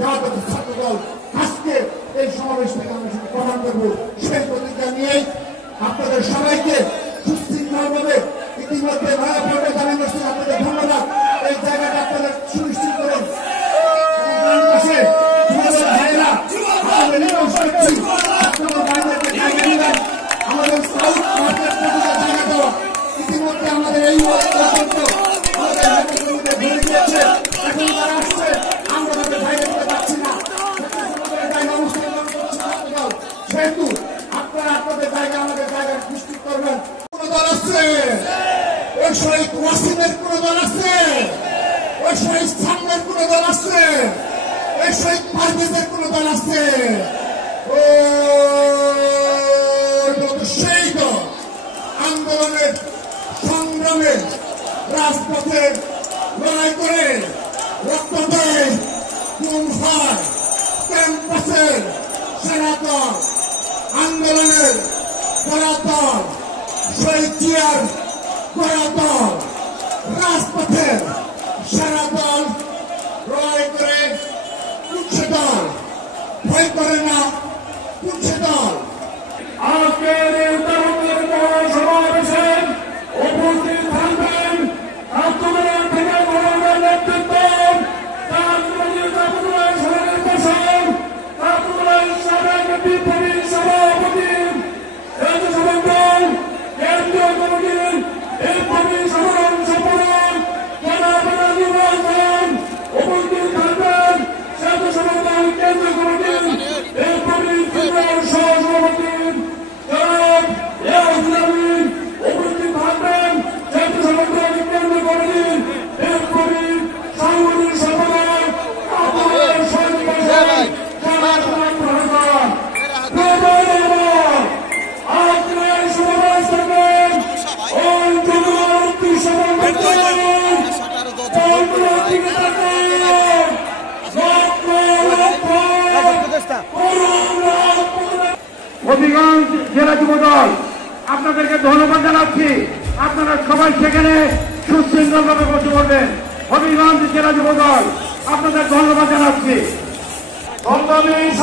জাতীয় ছাত্রদল আজকে এই সমাবেশ থেকে আমরা সেটা প্রমাণ করবো। সেই প্রতিজ্ঞা নিয়েই আপনাদের সবাইকে সুশৃঙ্খলভাবে ইতিমধ্যে নয়াপল্টে জানান করছি। আপনাদের ধন্যবাদ। এই জায়গাটা আপনাদের সুনিশ্চিত করেন। ইতিমধ্যে আমাদের এই সেহেতু আপনারা আপনাদের জায়গা আমাদের জায়গা নিশ্চিত করবেন। কোন দল আছে? ওই শহীদ ওয়াসিমের কোন দল আছে? ওই শহীদ সামনের কোন দল আছে? ওই শহীদ পারভেজের কোন দল আছে? ও সেই দল আন্দোলনের সংগ্রামে রাজপথে লড়াই করে রক্ত দেয়, গুম হয়, ক্যাম্পাসের সেনা দল, আন্দোলনের গোড়া দল, শহীদ জিয়ার গোড়া দল, রাজপথের সেনা দল লড়াই করে উঠছে দল, ভয় করে না, উঠছে দল। আজকের সমাবেশে উপস্থিত থাকবেন আন্দোলন থেকে গণমের নেতৃত্ব, বিপ্লবী সভাপতি, কেন্দ্রীয় কমিটির বিপ্লবী সাধারণ সম্পাদক জনাব উপস্থিত থাকবেন জাতীয় সংগঠন কেন্দ্রীয় কমিটির বিপ্লবী সহসভাপতি জনাব ইয়াসমিন, উপস্থিত থাকবেন জাতীয় সংগঠন কেন্দ্রীয় কমিটির বিপ্লবী সাংগঠনিক সম্পাদক হবিগঞ্জ জেলা যুবদল আপনাদেরকে ধন্যবাদ জানাচ্ছি। আপনারা সবাই সেখানে সুশৃঙ্খলভাবে বসে পড়বেন। হবিগঞ্জ জেলা যুবদল আপনাদের ধন্যবাদ জানাচ্ছি। বাংলাদেশ